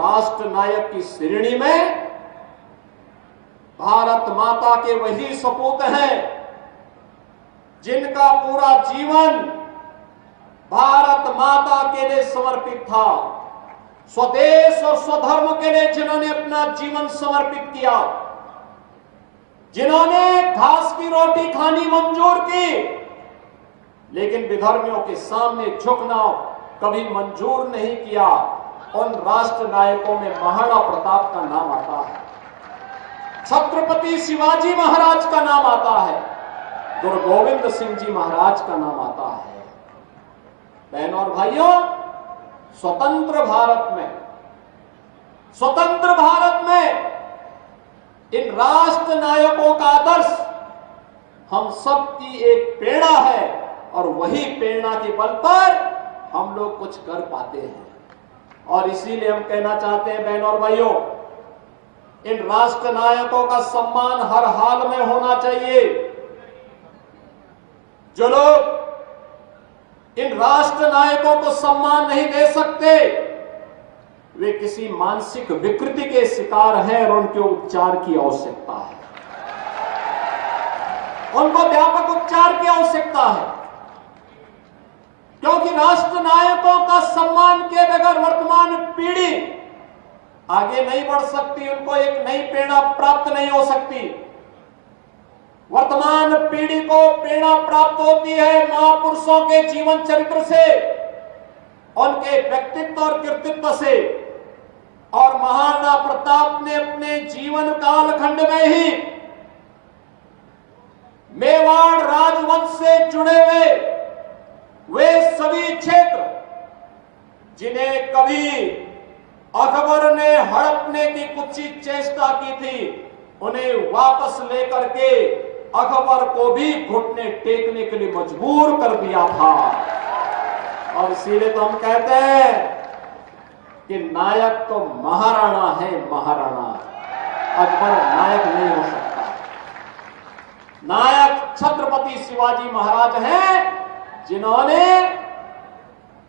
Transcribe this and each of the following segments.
राष्ट्र नायक की श्रेणी में भारत माता के वही सपूत हैं जिनका पूरा जीवन भारत माता के लिए समर्पित था। स्वदेश और स्वधर्म के लिए जिन्होंने अपना जीवन समर्पित किया, जिन्होंने घास की रोटी खानी मंजूर की, लेकिन विधर्मियों के सामने झुकना कभी मंजूर नहीं किया, उन राष्ट्र नायकों में महाराणा प्रताप का नाम आता है, छत्रपति शिवाजी महाराज का नाम आता है, गुरु गोविंद सिंह जी महाराज का नाम आता है। बहनों और भाइयों, स्वतंत्र भारत में इन राष्ट्र नायकों का आदर्श हम सबकी एक प्रेरणा है और वही प्रेरणा के बल पर हम लोग कुछ कर पाते हैं। और इसीलिए हम कहना चाहते हैं बहनों और भाइयों, इन राष्ट्र नायकों का सम्मान हर हाल में होना चाहिए। जो लोग इन राष्ट्र नायकों को सम्मान नहीं दे सकते वे किसी मानसिक विकृति के शिकार हैं और उनके उपचार की आवश्यकता है, उनको व्यापक उपचार की आवश्यकता है, क्योंकि राष्ट्र नायकों का सम्मान के बगैर वर्तमान पीढ़ी आगे नहीं बढ़ सकती, उनको एक नई प्रेरणा प्राप्त नहीं हो सकती। वर्तमान पीढ़ी को प्रेरणा प्राप्त होती है महापुरुषों के जीवन चरित्र से, उनके व्यक्तित्व और कृतित्व से। और महाराणा प्रताप ने अपने जीवन कालखंड में ही मेवाड़ राजवंश से जुड़े हुए वे सभी क्षेत्र जिन्हें कभी अकबर ने हड़पने की कुत्सित चेष्टा की थी, उन्हें वापस लेकर के अकबर को भी घुटने टेकने के लिए मजबूर कर दिया था। और इसीलिए तो हम कहते हैं कि नायक तो महाराणा है, महाराणा, अकबर नायक नहीं हो सकता। नायक छत्रपति शिवाजी महाराज हैं जिन्होंने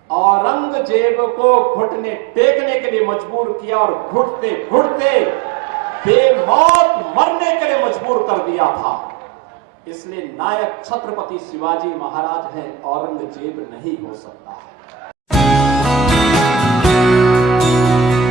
औरंगजेब को घुटने टेकने के लिए मजबूर किया और घुटते घुटते बेमौत मरने के लिए मजबूर कर दिया था। इसलिए नायक छत्रपति शिवाजी महाराज हैं, औरंगजेब नहीं हो सकता।